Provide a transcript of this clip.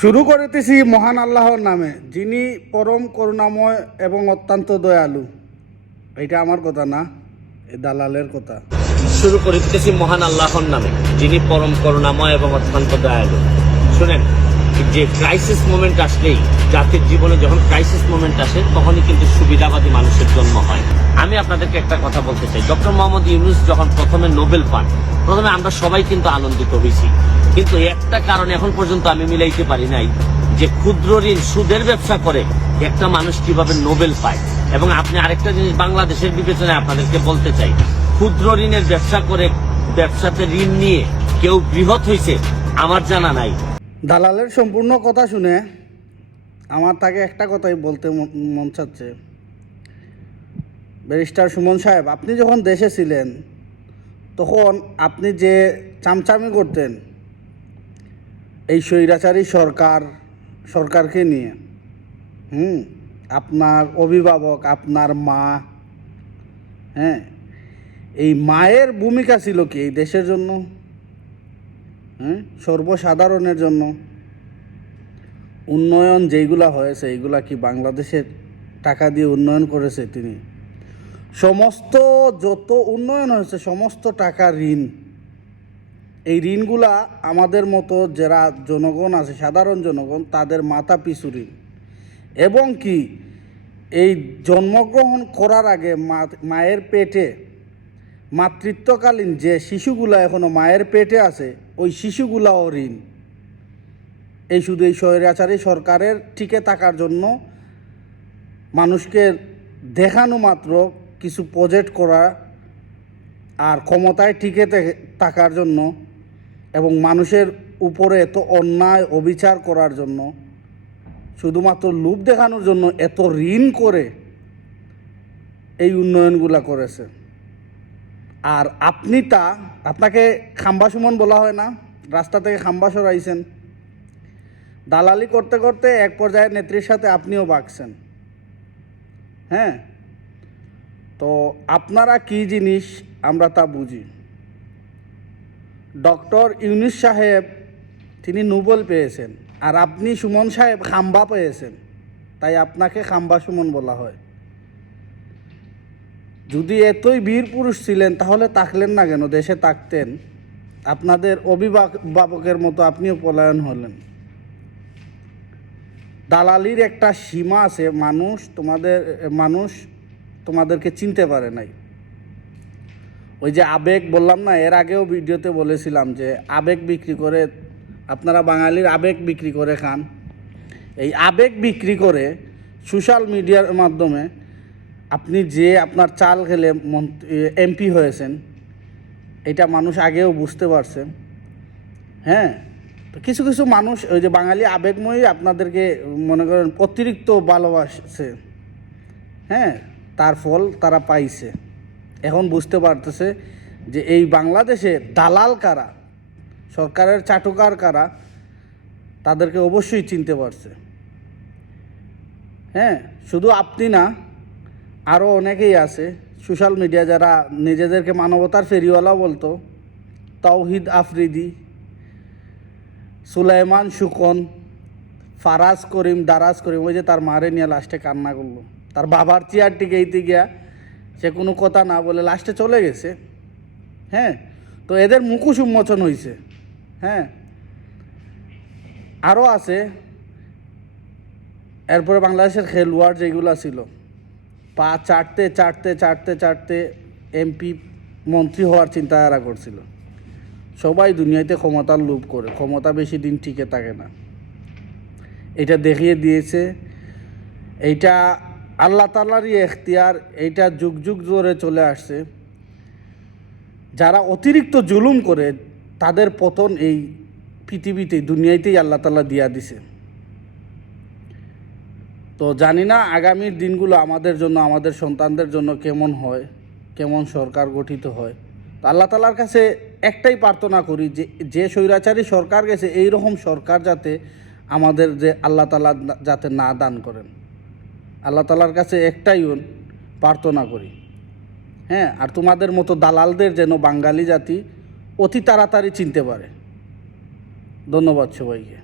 শুরু করিতেছি মহান আল্লাহর নামে, যিনি পরম করুণাময় এবং অত্যন্ত দয়ালু। এটা আমার কথা না, এই দালালের কথা। শুরু করিতেছি মহান আল্লাহর নামে, যিনি পরম করুণাময় এবং অত্যন্ত দয়ালু। শুনেন, যে ক্রাইসিস মোমেন্ট আসলেই, জাতির জীবনে যখন ক্রাইসিস মোমেন্ট আসে, তখনই কিন্তু সুবিধাবাদী মানুষের জন্ম হয়। আমি আপনাদেরকে একটা কথা বলতে চাই, ডক্টর মোহাম্মদ ইউনূস যখন প্রথমে নোবেল পান, প্রথমে আমরা সবাই কিন্তু আনন্দিত হয়েছি, কিন্তু একটা কারণ এখন পর্যন্ত আমি মিলাইতে পারি নাই, যে ক্ষুদ্র ঋণ সুদের ব্যবসা করে একটা মানুষ কিভাবে নোবেল পায়। এবং আপনি আরেকটা জিনিস বাংলাদেশের বিবেচনায় আপনাদেরকে বলতে চাই, ক্ষুদ্র ঋণের ব্যবসা করে, ব্যবসাতে ঋণ নিয়ে কেউ বৃহৎ হয়েছে আমার জানা নাই। দালালের সম্পূর্ণ কথা শুনে আমার তাকে একটা কথাই বলতে মন চাচ্ছে। ব্যারিস্টার সুমন সাহেব, আপনি যখন দেশে ছিলেন তখন আপনি যে চামচামি করতেন এই স্বৈরাচারী সরকারকে নিয়ে, আপনার অভিভাবক, আপনার মা, এই মায়ের ভূমিকা ছিল কি এই দেশের জন্য, সর্বসাধারণের জন্য? উন্নয়ন যেইগুলা হয়েছে এইগুলা কি বাংলাদেশের টাকা দিয়ে উন্নয়ন করেছে তিনি? সমস্ত যত উন্নয়ন হয়েছে সমস্ত টাকা ঋণ। এই ঋণগুলা আমাদের মতো যারা জনগণ আছে, সাধারণ জনগণ, তাদের মাথা পিছু ঋণ। এবং কি এই জন্মগ্রহণ করার আগে মায়ের পেটে মাতৃত্বকালীন যে শিশুগুলা এখনো মায়ের পেটে আছে, ওই শিশুগুলাও ঋণ। এই শুধু এই স্বৈরাচারী সরকারের টিকে থাকার জন্য, মানুষকে দেখানো মাত্র কিছু প্রজেক্ট করা, আর ক্ষমতায় টিকে থাকার জন্য এবং মানুষের উপরে এত অন্যায় অবিচার করার জন্য, শুধুমাত্র লোভ দেখানোর জন্য এত ঋণ করে এই উন্নয়নগুলা করেছে। আর আপনি আপনাকে খাম্বা সুমন বলা হয় না? রাস্তা থেকে খাম্বা সরাইছেন, দালালি করতে করতে এক পর্যায়ে নেত্রীর সাথে আপনিও বাগছেন। তো আপনারা কি জিনিস আমরা তা বুঝি। ডক্টর ইউনূস সাহেব তিনি নোবেল পেয়েছেন, আর আপনি সুমন সাহেব খাম্বা পেয়েছেন, তাই আপনাকে খাম্বা সুমন বলা হয়। যদি এতই বীর পুরুষ ছিলেন তাহলে থাকলেন না কেন? দেশে থাকতেন। আপনাদের অভিভাবকের মতো আপনিও পলায়ন হলেন। দালালির একটা সীমা আছে, মানুষ তোমাদেরকে চিনতে পারে নাই। ওই যে আবেগ বললাম না, এর আগেও ভিডিওতে বলেছিলাম যে আবেগ বিক্রি করে, আপনারা বাঙালির আবেগ বিক্রি করে খান। এই আবেগ বিক্রি করে সোশ্যাল মিডিয়ার মাধ্যমে আপনি যে আপনার চাল খেলে এমপি হয়েছেন, এটা মানুষ আগেও বুঝতে পারছে। তো কিছু কিছু মানুষ ওই যে বাঙালি আবেগময়ী আপনাদেরকে মনে করেন অতিরিক্ত ভালোবাসছে, তার ফল তারা পাইছে। এখন বুঝতে পারতেছে যে এই বাংলাদেশে দালাল কারা, সরকারের চাটুকার কারা, তাদেরকে অবশ্যই চিনতে পারছে। শুধু আপনি না, আরও অনেকেই আছে সোশ্যাল মিডিয়া যারা নিজেদেরকে মানবতার ফেরিওয়ালা বলতো। তাওহিদ আফ্রিদি, সুলাইমান সুকন, ফারাজ করিম, দারাজ করিম, ওই যে তার মারে নিয়ে লাস্টে কান্না করলো, তার বাবার চেয়ার টিকেইতে গিয়া সে কোনো কথা না বলে লাস্টে চলে গেছে। তো এদের মুখোশ উন্মোচন হয়েছে। আরও আছে। এরপরে বাংলাদেশের খেলোয়াড় যেগুলো ছিল, পা চাটতে চাটতে চাটতে চাটতে এমপি মন্ত্রী হওয়ার চিন্তাধারা করছিল। সবাই দুনিয়াতে ক্ষমতার লোভ করে, ক্ষমতা বেশি দিন টিকে থাকে না, এটা দেখিয়ে দিয়েছে। এইটা আল্লাহ তাআলারই এখতিয়ার, এইটা যুগ যুগ ধরে চলে আসছে। যারা অতিরিক্ত জুলুম করে তাদের পতন এই পৃথিবীতেই, দুনিয়াতেই আল্লাহ তাআলা দিয়া দিছে। তো জানি না আগামীর দিনগুলো আমাদের জন্য, আমাদের সন্তানদের জন্য কেমন হয়, কেমন সরকার গঠিত হয়। তো আল্লাহ তাআলার কাছে একটাই প্রার্থনা করি যে স্বৈরাচারী সরকার গেছে, এইরকম সরকার যাতে আমাদের যে আল্লাহ তাআলা যাতে না দান করেন। আল্লাহ তাআলার কাছে একটাই প্রার্থনা করি। আর তোমাদের মতো দালালদের যেন বাঙালি জাতি অতি তাড়াতাড়ি চিনতে পারে। ধন্যবাদ সবাইকে।